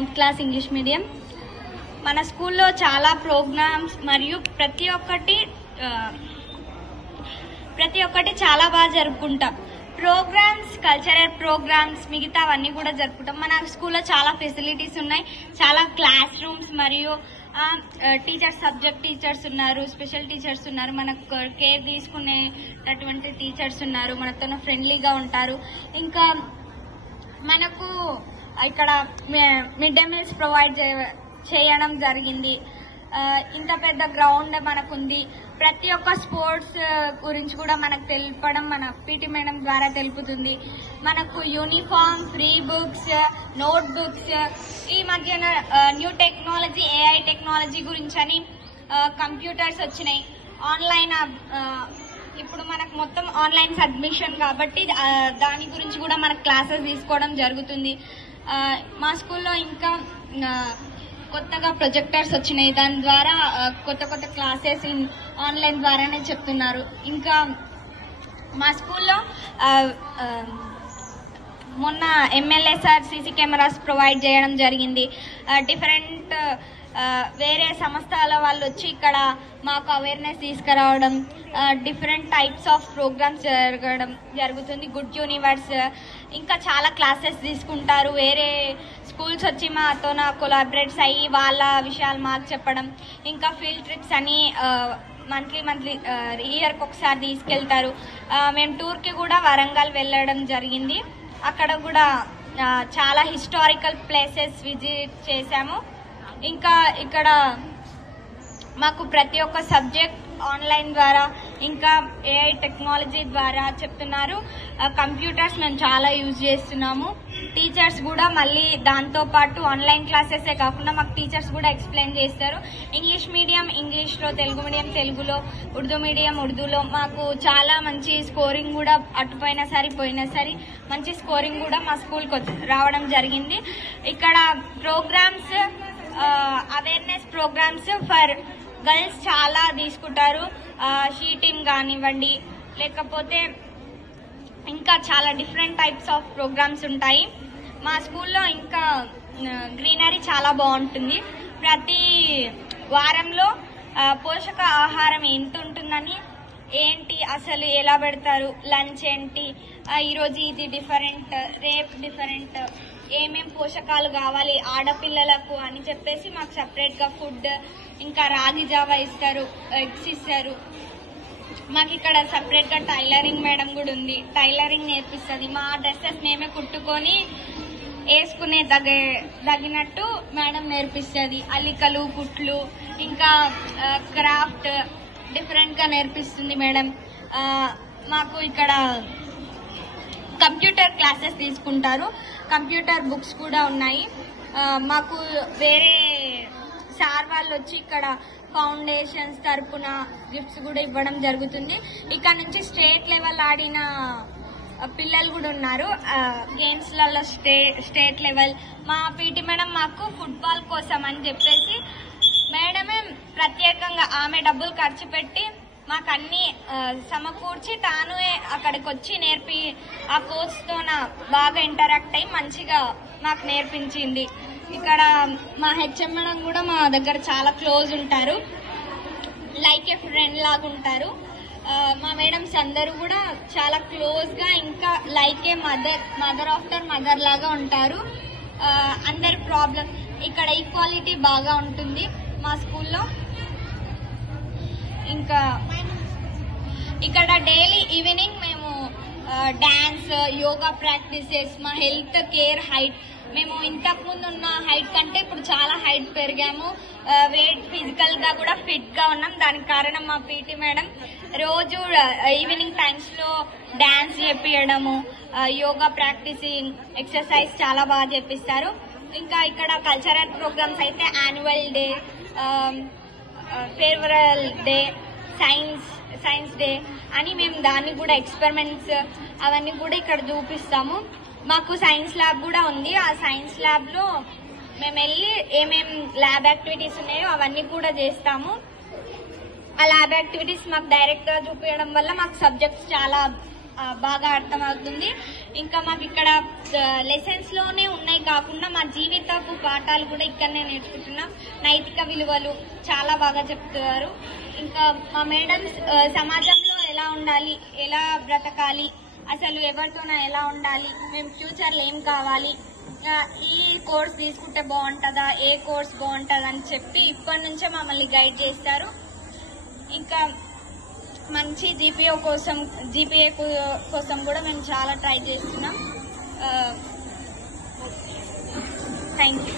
9th class English medium. మన స్కూల్లో చాలా ప్రోగ్రామ్స్ మరియు ప్రతి ఒక్కటి చాలా బాగా జరుపుకుంటాం. ప్రోగ్రామ్స్, కల్చరల్ ప్రోగ్రామ్స్ మిగతావన్నీ కూడా జరుపుకుంటాం. మన స్కూల్లో చాలా ఫెసిలిటీస్ ఉన్నాయి, చాలా క్లాస్ రూమ్స్ మరియు టీచర్స్, సబ్జెక్ట్ టీచర్స్ ఉన్నారు, స్పెషల్ టీచర్స్ ఉన్నారు, మనకు కేర్ తీసుకునేటటువంటి టీచర్స్ ఉన్నారు, మనతో ఫ్రెండ్లీగా ఉంటారు. ఇంకా మనకు ఇక్కడ మిడ్ డే మీల్స్ ప్రొవైడ్ చేయడం జరిగింది. ఇంత పెద్ద గ్రౌండ్ మనకుంది. ప్రతి ఒక్క స్పోర్ట్స్ గురించి కూడా మనకు తెలపడం మన పీటీ మేడం ద్వారా తెలుపుతుంది. మనకు uniform, free books, note books, ఈ మధ్యన న్యూ టెక్నాలజీ, ఏఐ టెక్నాలజీ గురించి అని కంప్యూటర్స్ వచ్చినాయి. ఆన్లైన్ ఇప్పుడు మనకు మొత్తం ఆన్లైన్ సబ్మిషన్ కాబట్టి దాని గురించి కూడా మనకు క్లాసెస్ తీసుకోవడం జరుగుతుంది. మా స్కూల్లో ఇంకా కొత్తగా ప్రొజెక్టర్స్ వచ్చినాయి. దాని ద్వారా కొత్త క్లాసెస్ ఆన్లైన్ ద్వారానే చెప్తున్నారు. ఇంకా మా స్కూల్లో మొన్న MLA sir CC cameras provide చేయడం జరిగింది. డిఫరెంట్ వేరే సంస్థల వాళ్ళు వచ్చి ఇక్కడ మాకు అవేర్నెస్ తీసుకురావడం, డిఫరెంట్ టైప్స్ ఆఫ్ ప్రోగ్రామ్స్ జరుగుతుంది. గుడ్ యూనివర్స్ ఇంకా చాలా క్లాసెస్ తీసుకుంటారు. వేరే స్కూల్స్ వచ్చి మాతో కొలాబరేట్స్ అయ్యి వాళ్ళ విషయాలు మాకు చెప్పడం. ఇంకా ఫీల్డ్ ట్రిప్స్ అని మంత్లీ ఇయర్కి ఒకసారి తీసుకెళ్తారు. మేము టూర్కి కూడా వరంగల్ వెళ్ళడం జరిగింది. అక్కడ కూడా చాలా హిస్టారికల్ ప్లేసెస్ విజిట్ చేశాము. ఇంకా ఇక్కడ మాకు ప్రతి ఒక్క సబ్జెక్ట్ ఆన్లైన్ ద్వారా ఇంకా ఏఐ టెక్నాలజీ ద్వారా చెప్తున్నారు. కంప్యూటర్స్ మేము చాలా యూజ్ చేస్తున్నాము. టీచర్స్ కూడా మళ్ళీ దాంతో పాటు ఆన్లైన్ క్లాసెసే కాకుండా మాకు టీచర్స్ కూడా ఎక్స్ప్లెయిన్ చేస్తారు. ఇంగ్లీష్ మీడియం ఇంగ్లీష్లో, తెలుగు మీడియం తెలుగులో, ఉర్దూ మీడియం ఉర్దూలో. మాకు చాలా మంచి స్కోరింగ్ కూడా పోయినా సరే మంచి స్కోరింగ్ కూడా మా స్కూల్కి రావడం జరిగింది. ఇక్కడ programs, awareness programs for girls చాలా తీసుకుంటారు. షీ టీమ్ కానివ్వండి, లేకపోతే ఇంకా చాలా డిఫరెంట్ టైప్స్ ఆఫ్ ప్రోగ్రామ్స్ ఉంటాయి. మా స్కూల్లో ఇంకా గ్రీనరీ చాలా బాగుంటుంది. ప్రతి వారంలో పోషక ఆహారం ఎంత ఉంటుందని, ఏంటి అసలు ఎలా పెడతారు, లంచ్ ఏంటి, ఈరోజు ఇది డిఫరెంట్, రేపు డిఫరెంట్, ఏమేం పోషకాలు కావాలి ఆడపిల్లలకు అని చెప్పేసి మాకు సపరేట్గా ఫుడ్, ఇంకా రాగి జావా ఇస్తారు, ఎగ్స్ ఇస్తారు. మాకు ఇక్కడ సపరేట్గా టైలరింగ్ మేడం కూడా ఉంది, టైలరింగ్ నేర్పిస్తుంది. మా డ్రెస్సెస్ మేమే కుట్టుకొని వేసుకునే తగినట్టు మేడం నేర్పిస్తుంది. అల్లికలు, కుట్లు, ఇంకా క్రాఫ్ట్ డిఫరెంట్గా నేర్పిస్తుంది మేడం. మాకు ఇక్కడ కంప్యూటర్ క్లాసెస్ తీసుకుంటారు. కంప్యూటర్ బుక్స్ కూడా ఉన్నాయి. మాకు వేరే సార్ వాళ్ళు వచ్చి ఇక్కడ ఫౌండేషన్స్ తరపున గిఫ్ట్స్ కూడా ఇవ్వడం జరుగుతుంది. ఇక్కడ నుంచి స్టేట్ లెవెల్ ఆడిన పిల్లలు కూడా ఉన్నారు. గేమ్స్లలో స్టేట్ లెవెల్. మా పీటీ మేడం మాకు ఫుట్బాల్ కోసం అని చెప్పేసి మేడమే ప్రత్యేకంగా ఆమె డబ్బులు ఖర్చు పెట్టి మాకు అన్ని సమకూర్చి తాను అక్కడికి వచ్చి నేర్పి ఆ కోచ్తో బాగా ఇంటరాక్ట్ అయ్యి మంచిగా మాకు నేర్పించింది. ఇక్కడ మా హెచ్ఎం మేడం కూడా మా దగ్గర చాలా క్లోజ్ ఉంటారు, లైక్ ఏ ఫ్రెండ్ లాగా ఉంటారు. మా మేడమ్స్ అందరూ కూడా చాలా క్లోజ్గా, ఇంకా లైక్ ఏ మదర్ ఆఫ్టర్ మదర్ లాగా ఉంటారు. అందరి ప్రాబ్లం ఇక్కడ ఈక్వాలిటీ బాగా ఉంటుంది మా స్కూల్లో. ఇంకా ఇక్కడ డైలీ ఈవినింగ్ మేము డాన్స్, యోగా ప్రాక్టీసెస్, మా హెల్త్ కేర్, హైట్, మేము ఇంతకు ముందు ఉన్న హైట్ కంటే ఇప్పుడు చాలా హైట్ పెరిగాము. వెయిట్, ఫిజికల్ గా కూడా ఫిట్ గా ఉన్నాం. దానికి కారణం మా పీటీ మేడం రోజు ఈవినింగ్ టైమ్స్ లో డాన్స్ చేపియడము, యోగా ప్రాక్టీసింగ్, ఎక్సర్సైజ్ చాలా బాగా చేపిస్తారు. ఇంకా ఇక్కడ కల్చరల్ ప్రోగ్రామ్స్ అయితే annual day, farewell day, science day అని మేము దాన్ని కూడా ఎక్స్పెరిమెంట్స్ అవన్నీ కూడా ఇక్కడ చూపిస్తాము. మాకు సైన్స్ ల్యాబ్ కూడా ఉంది. ఆ సైన్స్ ల్యాబ్ లో మేము వెళ్ళి ఏమేం ల్యాబ్ యాక్టివిటీస్ ఉన్నాయో అవన్నీ కూడా చేస్తాము. ఆ ల్యాబ్ యాక్టివిటీస్ మాకు డైరెక్ట్ గా చూపించడం వల్ల మాకు సబ్జెక్ట్స్ చాలా బాగా అర్థమవుతుంది. ఇంకా మాకు ఇక్కడ లెసన్స్ లోనే ఉన్నాయి కాకుండా మా జీవితపు పాఠాలు కూడా ఇక్కడనే నేర్చుకుంటున్నాం. నైతిక విలువలు చాలా బాగా చెప్తారు. ఇంకా మా మేడమ్స్ సమాజంలో ఎలా ఉండాలి, ఎలా బ్రతకాలి, అసలు ఎవరితోనా ఎలా ఉండాలి, మేము ఫ్యూచర్లో ఏం కావాలి, ఈ కోర్స్ తీసుకుంటే బాగుంటుందా, ఏ కోర్స్ బాగుంటుంది అని చెప్పి ఇప్పటి నుంచే మమ్మల్ని గైడ్ చేస్తారు. ఇంకా మంచి జీపీఏ కోసం కూడా మేము చాలా ట్రై చేస్తున్నాం. Thank you.